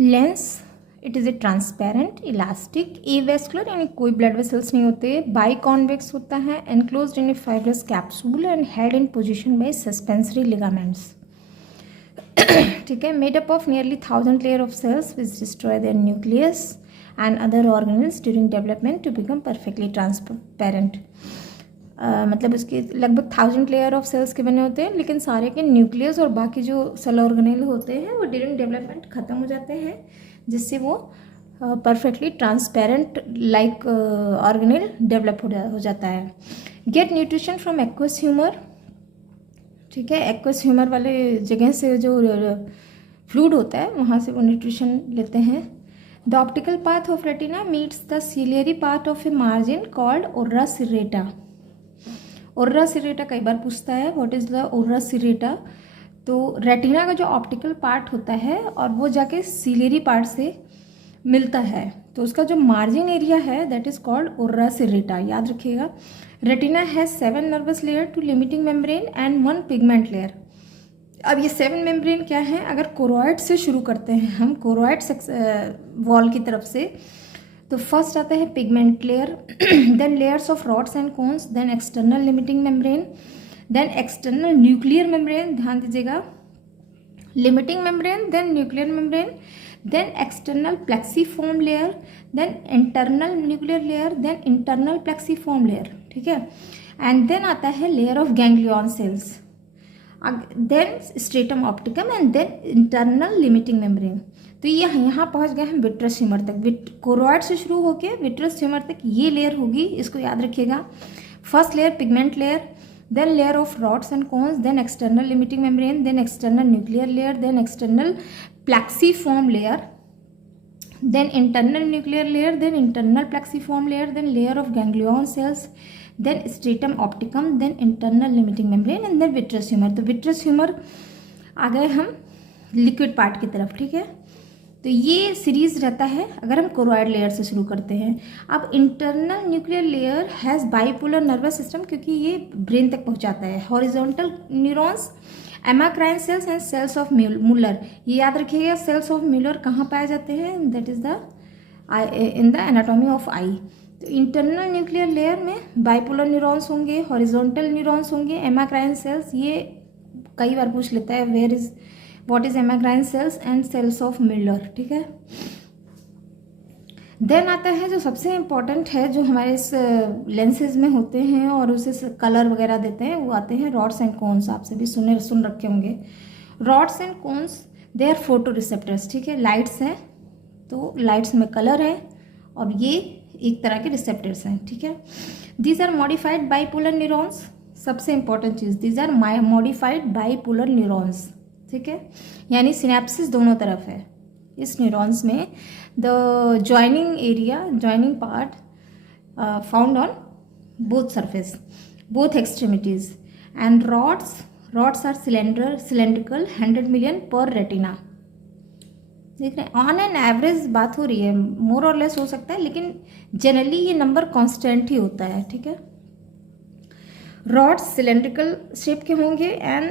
Lens, it is a transparent elastic avascular, यानी कोई blood vessels नहीं होते, बाई कॉन्वेक्स होता है, enclosed in a fibrous capsule and held in position by suspensory ligaments. ठीक है, made up of nearly 1000 layer of cells which destroy their nucleus and other organelles during development to become perfectly transparent. मतलब उसके लगभग 1000 layer of sales के बने होते हैं, लेकिन सारे के न्यूक्लियस और बाकी जो सेल ऑर्गेनल होते हैं वो ड्यूरिंग डेवलपमेंट ख़त्म हो जाते हैं, जिससे वो perfectly transparent like organelle develop हो जाता है। Get nutrition from aqueous humour. ठीक है, एक्वस ह्यूमर वाले जगह से जो फ्लूइड होता है वहाँ से वो न्यूट्रिशन लेते हैं। The optical path of retina meets the ciliary part of a margin called ora serrata. Ora serrata कई बार पूछता है, what is the ora serrata. तो रेटिना का जो ऑप्टिकल पार्ट होता है और वो जाके सीलियरी पार्ट से मिलता है, तो उसका जो मार्जिन एरिया है दैट इज़ कॉल्ड ओर्रा सिरेटा, याद रखिएगा। Retina has 7 nervous layer, 2 limiting membrane and 1 pigment layer. अब ये 7 मेम्ब्रेन क्या है, अगर कोरोइड से शुरू करते हैं हम, कोरोइड वॉल की तरफ से, तो फर्स्ट आता है pigment layer, then layers of rods and cones, then external limiting membrane, then external nuclear membrane, ध्यान दीजिएगा, limiting membrane, then nuclear membrane, then external plexiform layer, then internal nuclear layer, then internal plexiform layer. ठीक है, and then आता है layer of ganglion cells, then stratum opticum and then internal limiting membrane. तो ये यहाँ पहुँच गए हम विट्रस ह्यूमर तक। कोरोइड से शुरू होकर विट्रस ह्यूमर तक ये लेयर होगी, इसको याद रखिएगा। First layer pigment layer, then layer of rods and cones, then external limiting membrane, then external nuclear layer, then external plexiform layer, then internal nuclear layer, then internal plexiform layer, then layer of ganglion cells, then stratum opticum, then internal limiting membrane and then vitreous humor। तो vitreous humor आ गए हम liquid part की तरफ। ठीक है, तो ये series रहता है अगर हम कोरोइड लेयर से शुरू करते हैं। अब internal nuclear layer has bipolar nervous system, क्योंकि ये ब्रेन तक पहुंचाता है। Horizontal neurons, amacrine cells and cells of Muller, ये याद रखिएगा। सेल्स ऑफ मुलर कहाँ पाए जाते हैं, that is the in the anatomy of eye. तो इंटरनल न्यूक्लियर लेयर में बाइपोलर न्यूरॉन्स होंगे, हॉरिजॉन्टल न्यूरॉन्स होंगे, एमाक्राइन सेल्स, ये कई बार पूछ लेता है where is what is amacrine cells and cells of Muller. ठीक है, देन आता है जो सबसे इम्पॉर्टेंट है, जो हमारे इस लेंसेज में होते हैं और उसे कलर वगैरह देते हैं, वो आते हैं रॉड्स एंड कोन्स। आपसे भी सुन रखे होंगे। Rods and cones they are photoreceptors. ठीक है, लाइट्स हैं तो लाइट्स में कलर है और ये एक तरह के रिसेप्टर्स हैं। ठीक है, these are modified bipolar neurons, सबसे इंपॉर्टेंट चीज़, these are modified bipolar neurons. ठीक है, यानी सिनेप्सिस दोनों तरफ है इस न्यूरॉन्स में। The joining area, joining part found on both surface, both extremities, and rods are cylindrical 100 million पर रेटिना। देख रहे हैं, ऑन एन एवरेज बात हो रही है, मोर और लेस हो सकता है, लेकिन जनरली ये नंबर कांस्टेंट ही होता है। ठीक है, रॉड्स सिलेंड्रिकल शेप के होंगे एंड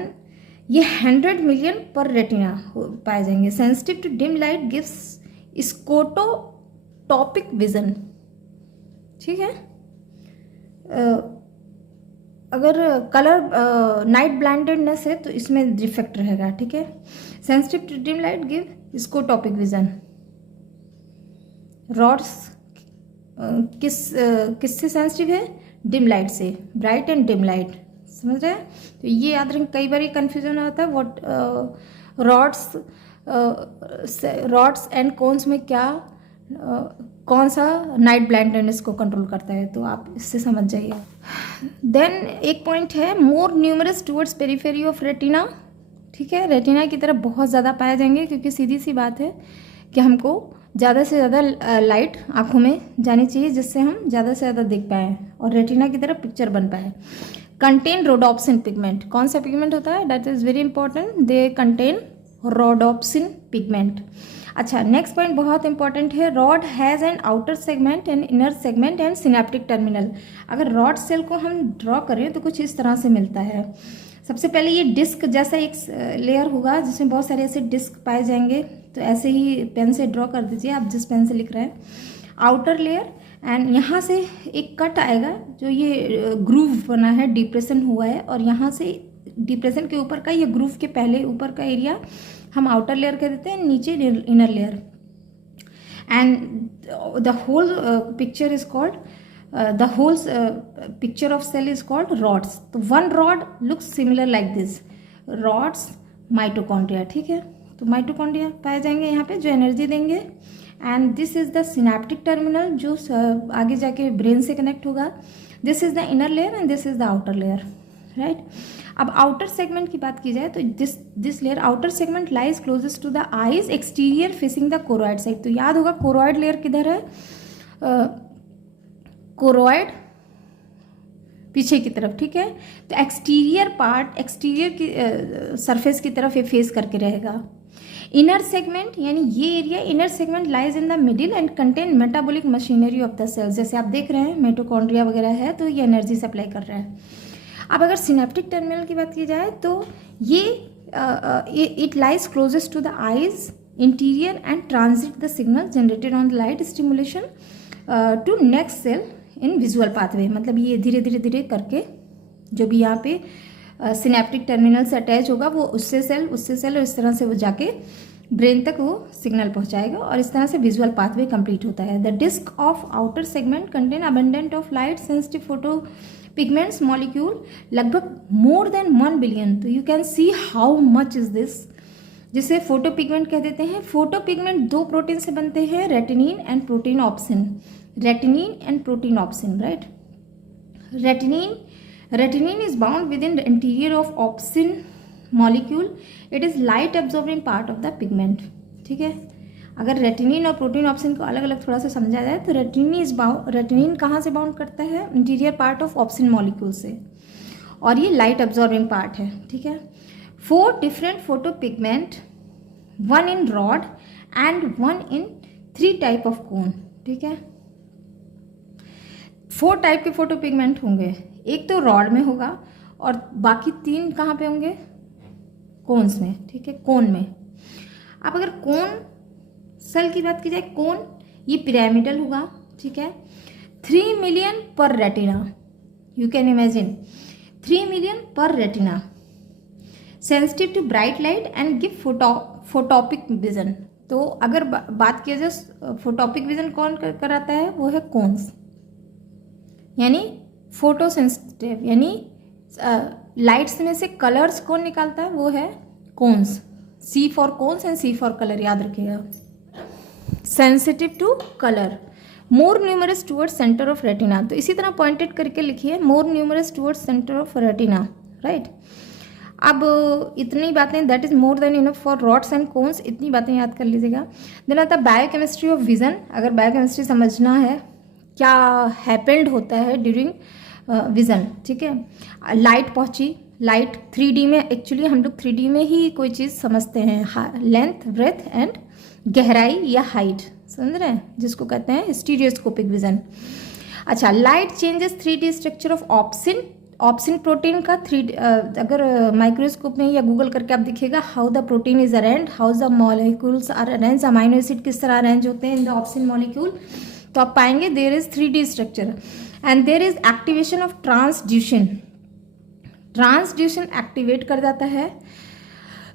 ये 100 मिलियन पर रेटिना पाए जाएंगे। Sensitive to dim light gives scotopic vision. ठीक है, अगर कलर नाइट ब्लाइंडेडनेस है तो इसमें डिफेक्ट रहेगा। ठीक है, sensitive to dim light give scotopic vision. Rods किससे सेंसिटिव है, डिम लाइट से, ब्राइट एंड डिम लाइट, समझ रहे हैं। तो ये याद रखें, कई बार ये कन्फ्यूजन होता है व्हाट रॉड्स एंड कोन्स में क्या कौन सा नाइट ब्लाइंडनेस को कंट्रोल करता है, तो आप इससे समझ जाइए। देन एक पॉइंट है, more numerous towards periphery of retina. ठीक है, रेटिना की तरफ बहुत ज़्यादा पाए जाएंगे, क्योंकि सीधी सी बात है कि हमको ज़्यादा से ज़्यादा लाइट आँखों में जानी चाहिए, जिससे हम ज़्यादा से ज़्यादा देख पाएँ और रेटिना की तरफ पिक्चर बन पाए। कंटेन रोडोप्सिन पिगमेंट, कौन सा पिगमेंट होता है, that is very important, they contain rhodopsin pigment. अच्छा, नेक्स्ट पॉइंट बहुत इंपॉर्टेंट है, rod has an outer segment and inner segment and synaptic terminal. अगर रॉड सेल को हम ड्रॉ करें तो कुछ इस तरह से मिलता है। सबसे पहले ये डिस्क जैसा एक लेयर होगा जिसमें बहुत सारे ऐसे डिस्क पाए जाएंगे, तो ऐसे ही पेन से ड्रॉ कर दीजिए आप जिस पेन से लिख रहे हैं। आउटर लेयर, एंड यहाँ से एक कट आएगा जो ये ग्रूव बना है, डिप्रेशन हुआ है, और यहाँ से डिप्रेशन के ऊपर का ये ग्रूव के पहले ऊपर का एरिया हम आउटर लेयर कह देते हैं, नीचे inner layer. And the whole picture is called the whole picture of cell is called rods. तो one rod looks similar like this, rods mitochondria, ठीक है। तो माइटोकॉन्ड्रिया पाए जाएंगे यहाँ पे जो एनर्जी देंगे, and this is the synaptic terminal जो आगे जाके ब्रेन से कनेक्ट होगा। This is the inner layer and this is the outer layer, right. अब आउटर सेगमेंट की बात की जाए तो this layer outer segment lies closest to the eyes, exterior facing the choroid side. तो याद होगा कोरोइड लेयर किधर है, कोरोइड पीछे की तरफ, ठीक है। तो एक्सटीरियर पार्ट, एक्सटीरियर की सरफेस की तरफ ये फेस करके रहेगा। इनर सेगमेंट यानी ये area, inner segment lies in the middle and contain metabolic machinery of the cells. जैसे आप देख रहे हैं माइटोकॉन्ड्रिया वगैरह है, तो ये एनर्जी सप्लाई कर रहा है। अब अगर सिनेप्टिक टर्मिनल की बात की जाए तो ये it lies closest to the eyes interior and transit the signal generated on the light stimulation to next cell in visual pathway. मतलब ये धीरे धीरे धीरे करके जो भी यहाँ पे सिनेप्टिक टर्मिनल से अटैच होगा वो उससे सेल और इस तरह से वो जाके ब्रेन तक वो सिग्नल पहुँचाएगा, और इस तरह से विजुअल पाथवे कंप्लीट होता है। The disc of outer segment contain abundant of light sensitive photopigments molecule, लगभग मोर देन 1 बिलियन। तो you can see how much is this, जिसे फोटो पिगमेंट कह देते हैं। फोटो पिगमेंट 2 प्रोटीन से बनते हैं, retinene and protein opsin. Retinene and protein opsin, right. Retinene is bound within the interior of opsin molecule. It is light absorbing part of the pigment, ठीक है। अगर रेटिनिन और प्रोटीन ऑप्सिन को अलग अलग थोड़ा सा समझा जाए तो रेटिनिन कहाँ से बाउंड करता है, interior part of obscene molecule से, और ये लाइट अब्जॉर्बिंग पार्ट है, ठीक है। 4 different photo pigment, 1 in rod and 1 in 3 type of cone, ठीक है। 4 टाइप के फोटो पिगमेंट होंगे, एक तो रॉड में होगा और बाकी 3 कहाँ पे होंगे, कोन्स में, ठीक है, कोन में। अब अगर कोन सेल की बात की जाए, कोन ये पिरामिडल होगा, ठीक है। 3 मिलियन पर retina, you can imagine 3 million पर retina, sensitive to bright light and give photopic vision. तो अगर बात किया जाए फोटोपिक विजन कौन कराता है, वो है कोन्स, यानी फोटो सेंसिटिव, यानी लाइट्स में से कलर्स कौन निकालता है, वो है cones. C for cones and C for colour, याद रखिएगा। Sensitive to colour, more numerous towards centre of retina. तो इसी तरह पॉइंटेड करके लिखिए, more numerous towards centre of retina, right. अब इतनी बातें, that is more than enough for rods and cones, इतनी बातें याद कर लीजिएगा। देन आता है बायोकेमिस्ट्री ऑफ विजन। अगर बायोकेमिस्ट्री समझना है क्या हैपेंड होता है ड्यूरिंग विजन, ठीक है। लाइट पहुंची, लाइट 3D में, एक्चुअली हम लोग 3D में ही कोई चीज़ समझते हैं, लेंथ, ब्रेथ एंड गहराई या हाइट, समझ रहे हैं, जिसको कहते हैं स्टीरियोस्कोपिक विजन। अच्छा, light changes 3D structure of obscene protein का 3D, अगर माइक्रोस्कोप में या गूगल करके आप दिखेगा how the protein is arrange, how the molecules are arrange, amino acid किस तरह अरेंज होते हैं इन द ऑप्सिन मॉलिक्यूल, तो आप पाएंगे there is 3D structure and there is activation of transduction. Transduction activate कर जाता है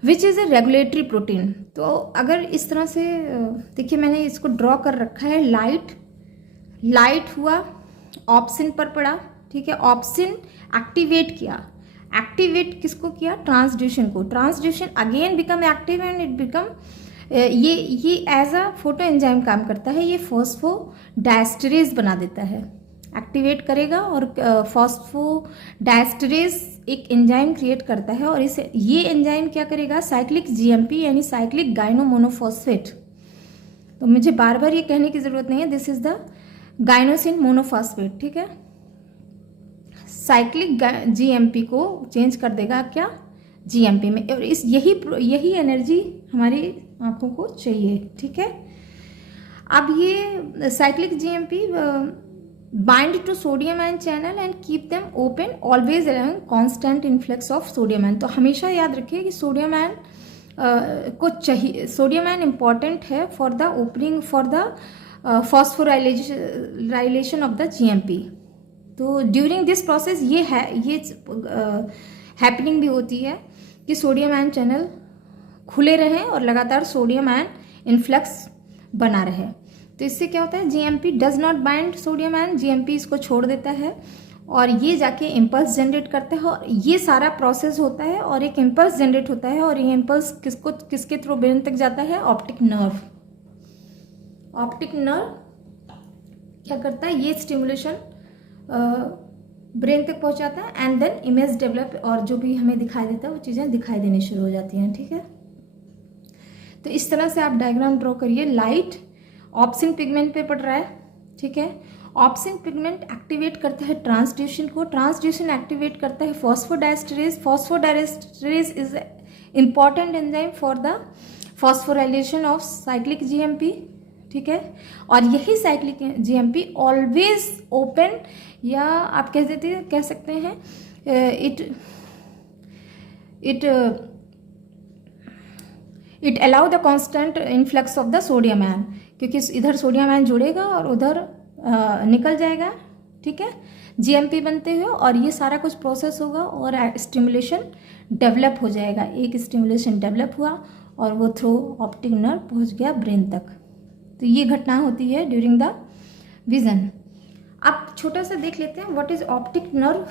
which is a regulatory protein. तो अगर इस तरह से देखिए, मैंने इसको ड्रॉ कर रखा है, लाइट हुआ, ऑप्सिन पर पड़ा, ठीक है, ऑप्सिन एक्टिवेट किया, एक्टिवेट किसको किया, ट्रांसड्यूशन को। Transduction again become active and it become, ये एज अ फोटो एंजाइम काम करता है, ये फॉस्फोडाइस्टरेज बना देता है, एक्टिवेट करेगा और फॉस्फोडाइस्टरेज एक एंजाइम क्रिएट करता है, और ये एंजाइम क्या करेगा, साइक्लिक जीएमपी यानी साइक्लिक गाइनोमोनोफॉस्फेट। तो मुझे बार बार ये कहने की जरूरत नहीं है, दिस इज द गाइनोसिन मोनोफॉस्फेट, ठीक है। साइक्लिक जीएमपी को चेंज कर देगा क्या, जीएमपी में, और यही एनर्जी हमारी आंखों को चाहिए, ठीक है। अब ये cyclic GMP bind to sodium ion channel and keep them open, always allowing constant influx of sodium ion। तो हमेशा याद रखिए कि सोडियम आयन को चाहिए, सोडियम आयन इम्पॉर्टेंट है for the opening, for the phosphorylation of the GMP. तो during this process ये हैपनिंग भी होती है कि सोडियम आयन चैनल खुले रहें और लगातार सोडियम आयन इन्फ्लक्स बना रहे। तो इससे क्या होता है, GMP does not bind sodium ion, GMP इसको छोड़ देता है और ये जाके इम्पल्स जनरेट करता है और ये सारा प्रोसेस होता है और एक इम्पल्स जनरेट होता है और ये इम्पल्स किसके थ्रू ब्रेन तक जाता है, ऑप्टिक नर्व। ऑप्टिक नर्व क्या करता है, ये स्टिमुलेशन ब्रेन तक पहुंचाता है एंड देन इमेज डेवलप और जो भी हमें दिखाई देता है वो चीज़ें दिखाई देनी शुरू हो जाती हैं। ठीक है, तो इस तरह से आप डायग्राम ड्रॉ करिए। लाइट ऑप्सिन पिगमेंट पे पड़ रहा है। ठीक है, ऑप्सिन पिगमेंट एक्टिवेट करता है ट्रांसड्यूसन को, ट्रांसड्यूसन एक्टिवेट करता है phosphodiesterase, phosphodiesterase is important enzyme for the phosphorylation of cyclic GMP. ठीक है, और यही साइक्लिक जीएमपी ऑलवेज ओपन, या आप कह सकते हैं it allow the constant influx of the sodium ion, क्योंकि इधर सोडियम आयन जुड़ेगा और उधर निकल जाएगा। ठीक है, जीएमपी बनते हुए और ये सारा कुछ प्रोसेस होगा और स्टिमुलेशन डेवलप हो जाएगा। एक स्टिमुलेशन डेवलप हुआ और वो थ्रू ऑप्टिक नर्व पहुंच गया ब्रेन तक। तो ये घटना होती है ड्यूरिंग द विजन। अब छोटा सा देख लेते हैं what is optic nerve.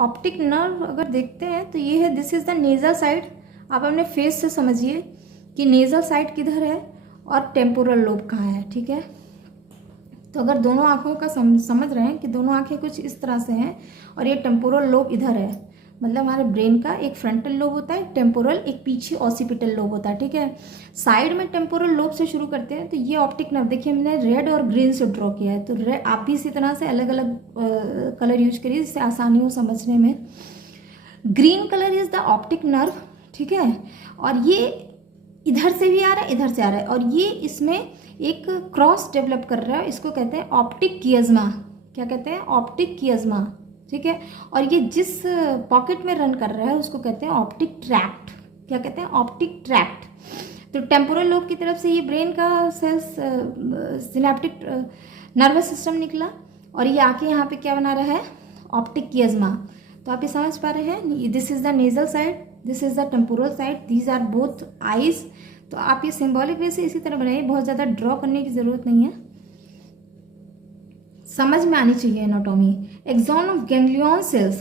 Optic nerve अगर देखते हैं तो ये है, this is the nasal side. आप अपने फेस से समझिए कि नेजल साइड किधर है और टेम्पोरल लोब कहाँ है। ठीक है, तो अगर दोनों आँखों का समझ रहे हैं कि दोनों आँखें कुछ इस तरह से हैं और ये टेम्पोरल लोब इधर है, मतलब हमारे ब्रेन का एक फ्रंटल लोब होता है, टेम्पोरल एक पीछे ऑसिपिटल लोब होता है। ठीक है, साइड में टेम्पोरल लोब से शुरू करते हैं। तो ये ऑप्टिक नर्व देखिए हमने रेड और ग्रीन से ड्रॉ किया है, तो आप भी इसी तरह से अलग अलग कलर यूज करिए जिससे आसानी हो समझने में। Green colour is the optic nerve. ठीक है, और ये इधर से भी आ रहा है, इधर से आ रहा है और ये इसमें एक क्रॉस डेवलप कर रहा है, इसको कहते हैं ऑप्टिक कियज्मा। क्या कहते हैं, ऑप्टिक कियज्मा। ठीक है, और ये जिस पॉकेट में रन कर रहा है उसको कहते हैं ऑप्टिक ट्रैक्ट। क्या कहते हैं, ऑप्टिक ट्रैक्ट। तो टेम्पोरल लोब की तरफ से ये ब्रेन का सेल्स सिनेप्टिक नर्वस सिस्टम निकला और ये आके यहाँ पे क्या बना रहा है, ऑप्टिक कियज्मा। तो आप ये समझ पा रहे हैं, this is the nasal side, this is the temporal side, these are both eyes. तो आप ये सिंबॉलिक वे से इसी तरह बनाइए, बहुत ज़्यादा ड्रॉ करने की ज़रूरत नहीं है, समझ में आनी चाहिए anatomy. Axon of ganglion cells,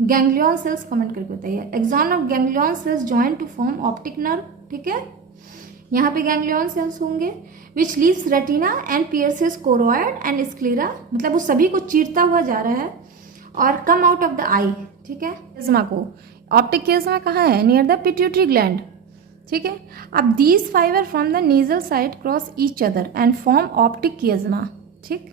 ganglion cells comment करके बताइए। Axon of ganglion cells join to form optic nerve. ठीक है, यहाँ पे गैंग्लियन सेल्स होंगे which leaves retina and pierces choroid and sclera, मतलब वो सभी को चीरता हुआ जा रहा है और कम आउट ऑफ द आई। ठीक है, कियज्मा को, ऑप्टिक कियज्मा कहाँ है, नियर द पिट्यूटरी ग्लैंड। ठीक है, अब these fibre from the nasal side cross each other and form optic chiasma. ठीक,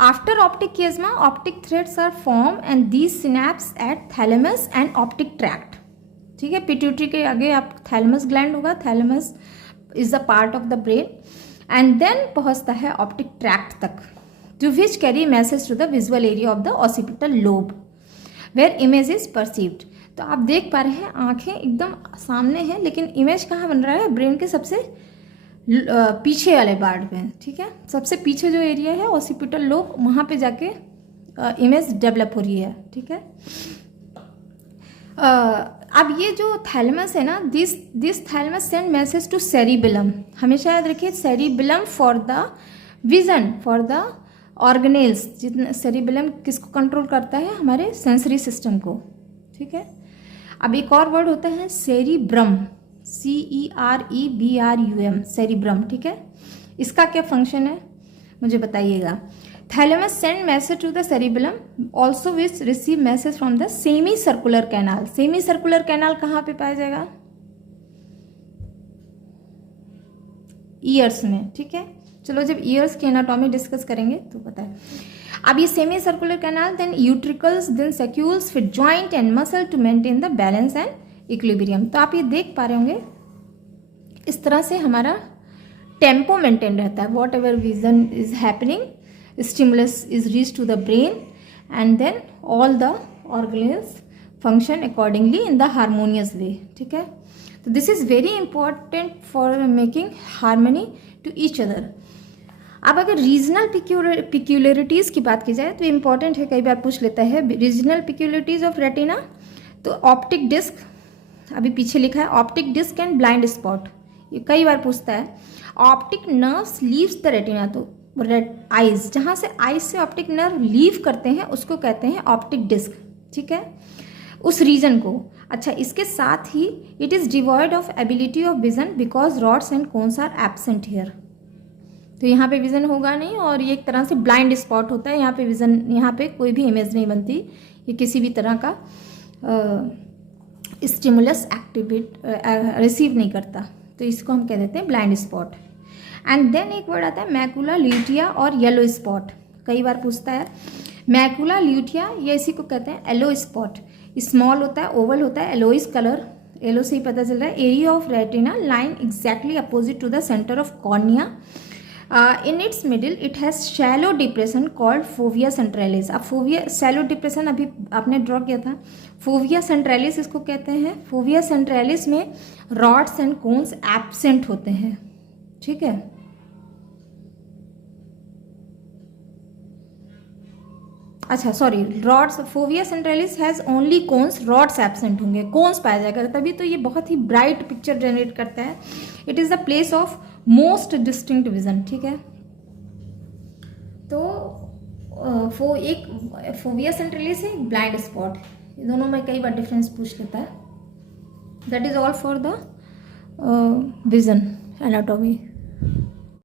after optic chiasma optic threads are formed and these synapse at thalamus and optic tract। ठीक है, pituitary के आगे आप thalamus gland होगा, thalamus is the part of the brain and then पहुंचता है optic tract तक, to which carry message to the visual area of the occipital lobe where image is perceived. तो आप देख पा रहे हैं आंखें एकदम सामने हैं लेकिन इमेज कहाँ बन रहा है, ब्रेन के सबसे पीछे वाले पार्ट में। ठीक है, सबसे पीछे जो एरिया है ऑसिपिटल लोब, वहाँ पे जाके इमेज डेवलप हो रही है। ठीक है, अब ये जो थैलेमस है ना, this thalamus send message to cerebellum. हमेशा याद रखिए, cerebellum for the vision, for the organelles. जितना सेरिबेलम किसको कंट्रोल करता है, हमारे सेंसरी सिस्टम को। ठीक है, अब एक और वर्ड होता है सेरिब्रम, CEREBRUM, सेरिब्रम। ठीक है, इसका क्या फंक्शन है मुझे बताइएगा। Thalamus send message to the cerebellum also which receive message from the semi circular canal. Semi circular canal कहाँ पे पाया जाएगा, ईयर्स में। ठीक है, चलो जब ईयर्स की एनाटॉमी डिस्कस करेंगे तो पता है। अब ये semi circular canal, then utricles, then saccules, फिर joint and muscle to maintain the balance and equilibrium. तो आप ये देख पा रहे होंगे इस तरह से हमारा टेम्पो मेंटेन रहता है। What ever vision is happening, stimulus is reached to the brain, and then all the organs function accordingly in the harmonious way. ठीक है, तो this is very important for making harmony to each other. अब अगर regional पिक्यूलरिटीज़ की बात की जाए तो इम्पॉर्टेंट है, कई बार पूछ लेता है रीजनल पिक्यूलरिटीज़ ऑफ रेटिना. तो ऑप्टिक डिस्क, अभी पीछे लिखा है optic disc and blind spot, ये कई बार पूछता है. Optic nerves leaves the retina, तो आइज, जहाँ से आइज से ऑप्टिक नर्व लीव करते हैं उसको कहते हैं ऑप्टिक डिस्क. ठीक है, उस रीजन को. अच्छा, इसके साथ ही it is devoid of ability of vision because rods and cones are absent here. तो यहाँ पे विज़न होगा नहीं और ये एक तरह से ब्लाइंड स्पॉट होता है. यहाँ पे विज़न, यहाँ पे कोई भी इमेज नहीं बनती, ये किसी भी तरह का स्टिमुलस एक्टिवेट रिसीव नहीं करता, तो इसको हम कह देते हैं ब्लाइंड स्पॉट. एंड देन एक वर्ड आता है मैकुला ल्यूटिया और येलो स्पॉट, कई बार पूछता है. मैकुला ल्यूटिया ये इसी को कहते हैं येलो स्पॉट. स्मॉल होता है, ओवल होता है, येलोइश कलर, येलो से ही पता चल रहा है. Area of retina line exactly opposite to the centre of cornea. In its middle it has shallow depression called fovea centralis. अब फोविया shallow depression अभी आपने ड्रॉ किया था, fovea centralis इसको कहते हैं. fovea centralis में rods and cones absent होते हैं. ठीक है, अच्छा sorry, rods, fovea centralis has only cones, rods absent होंगे, कोन्स पाया जाएगा, तभी तो ये बहुत ही ब्राइट पिक्चर जनरेट करता है. It is the place of most distinct vision. ठीक है, तो एक फोविया सेंट्रलिस है, एक ब्लाइंड स्पॉट, ये दोनों में कई बार डिफरेंस पूछ लेता है. That is all for the vision anatomy.